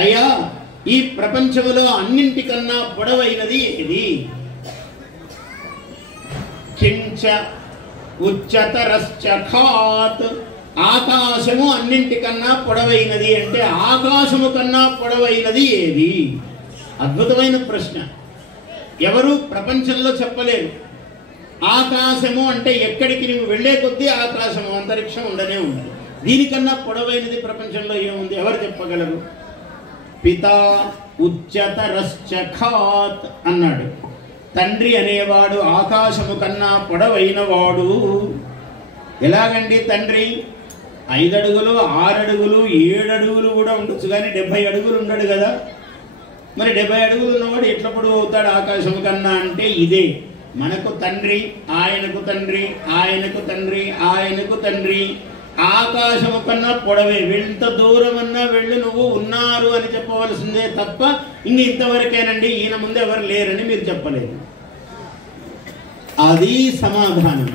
అయ్యా ఈ ప్రపంచంలో అన్నింటికన్నా పొడవైనది ఏది? కించ ఉచ్చతరశ్చ ఖాత్, ఆకాశము అన్నింటికన్నా పొడవైనది అంటే ఆకాశము కన్నా పొడవైనది ఏది? అద్భుతమైన ప్రశ్న. ఎవరు ప్రపంచంలో చెప్పలేరు. ఆకాశము అంటే ఎక్కడికి నువ్వు వెళ్లే కొద్దీ ఆకాశము అంతరిక్షం ఉండనే ఉండదు. దీనికన్నా పొడవైనది ప్రపంచంలో ఏముంది? ఎవరు చెప్పగలరు? పితా ఉచ్చతరశ్చ ఖాత్ అన్నాడు. తండ్రి అనేవాడు ఆకాశము కన్నా పొడవైన వాడు. ఎలాగండి తండ్రి? 5 అడుగులు 6 అడుగులు 7 అడుగులు కూడా ఉండొచ్చు, కానీ 70 అడుగులు ఉండడు కదా. మరి 70 అడుగులు ఉన్నవాడు ఎట్లా పొడవు అవుతాడు ఆకాశము కన్నా? అంటే ఇదే మనకు తండ్రి, ఆయనకు తండ్రి, ఆయనకు తండ్రి, ఆయనకు తండ్రి. ఆకాశము కన్నా పొడవే. ఎంత దూరం అన్నా వెళ్ళి నువ్వు ఉన్నారు అని చెప్పవలసిందే తప్ప ఇంతవరకేనండి, ఈయన ముందు ఎవరు లేరని మీరు చెప్పలేదు. అది సమాధానం.